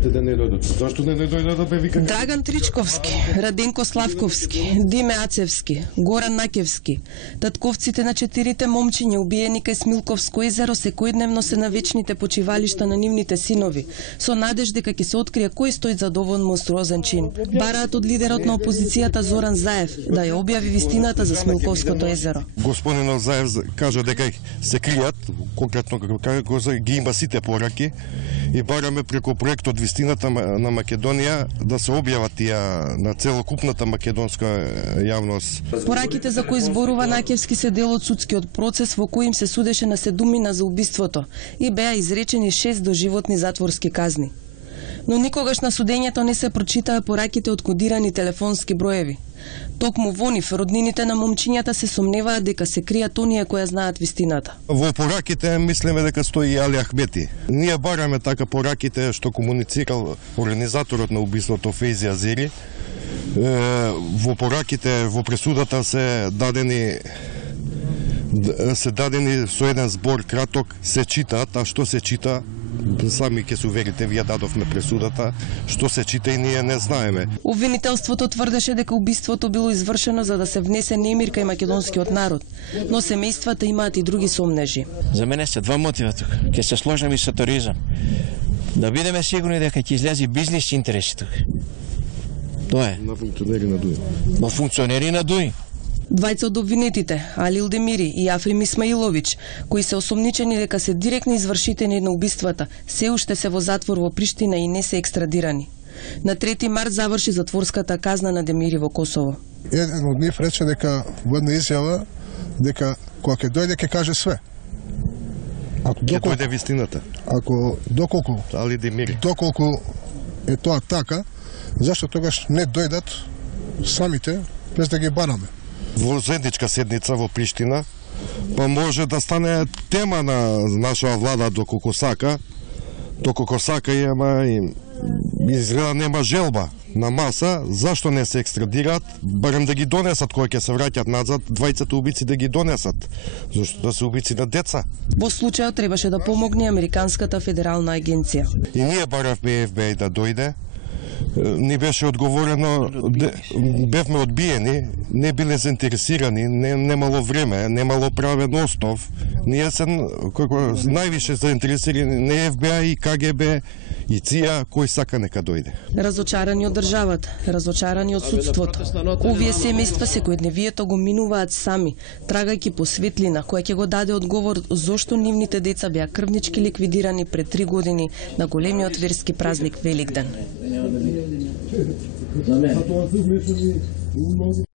Да не дојдат. Зашто не дојдат да бе вика? Драган Тричковски, Раденко Славковски, Диме Ацевски, Горан Накевски, татковците на 4 момчиња убиени кај Смилковско езеро секојдневно се на вечните почивалишта на нивните синови, со надеж дека ќе се открие кој стои за овој монструозен чин. Бараат од лидерот на опозицијата Зоран Заев да ја објави вистината за Смилковското езеро. Господинот Заев кажа дека се кријат, конкретно како ги има сите пораки и бараме преку проектот Вистината на Македонија да се објават тие на целокупната македонска јавност. Пораките за кои зборува Накевски се дел од судскиот процес во кој им се судеше на 7 за убиството и беа изречени 6 доживотни затворски казни. Но никогаш на судењето не се прочитаа пораките од кодирани телефонски броеви. Токму во нив роднините на момчињата се сомневаат дека се кријат оние кои знаат вистината. Во пораките мислиме дека стои Али Ахмети. Ние бараме така пораките што комуницирал организаторот на убиството Фейзи Азери. Во пораките во пресудата се дадени со еден збор краток, се читаат, а што се чита сами ќе се уверите, вие дадовме пресудата, што се чита и ние не знаеме. Обвинителството тврдеше дека убиството било извршено за да се внесе немир кај македонскиот народ, но семејствата имаат и други сомнежи. За мене се два мотива тука. Ќе се сложам и со туризам. Да бидеме сигурни дека ќе излезе бизнис интереси тука. Тоа е. На функционери на ДУИ. На функционери на ДУИ. Двајца од обвинетите, Алил Демири и Африм Исмаиловиќ, кои се осомничени дека се директни извршители на убиствата, се уште се во затвор во Приштина и не се екстрадирани. На 3 март заврши затворската казна на Демири во Косово. Еден од нив рече дека во една изјава дека кога ќе дојде ќе каже све. Ќе дојде вистината. Доколку Али Демири. Доколку е тоа така, зашто тогаш не дојдат самите без да ги бараме? Во заедничка седница во Приштина, па може да стане тема на нашава влада доколку сака и изгледа нема желба на маса, зашто не се екстрадираат, барем да ги донесат кога ќе се враќат назад, двајцата убици да ги донесат, зашто да се убици на деца. Во случајот требаше да помогне Американската федерална агенција. И ние баравме ФБИ да дојде. Ни беше одговорено, бевме одбиени, не биле заинтересирани, немало време, немало правен основ. Ние се највише заинтересирани не ФБИ и КГБ и ЦИА, кој сака нека дојде. Разочарани од државата, разочарани од судството. Овие семејства секојдневието го минуваат сами, трагајќи по светлина која ќе го даде одговор зошто нивните деца беа крвнички ликвидирани пред 3 години на големиот верски празник Великден.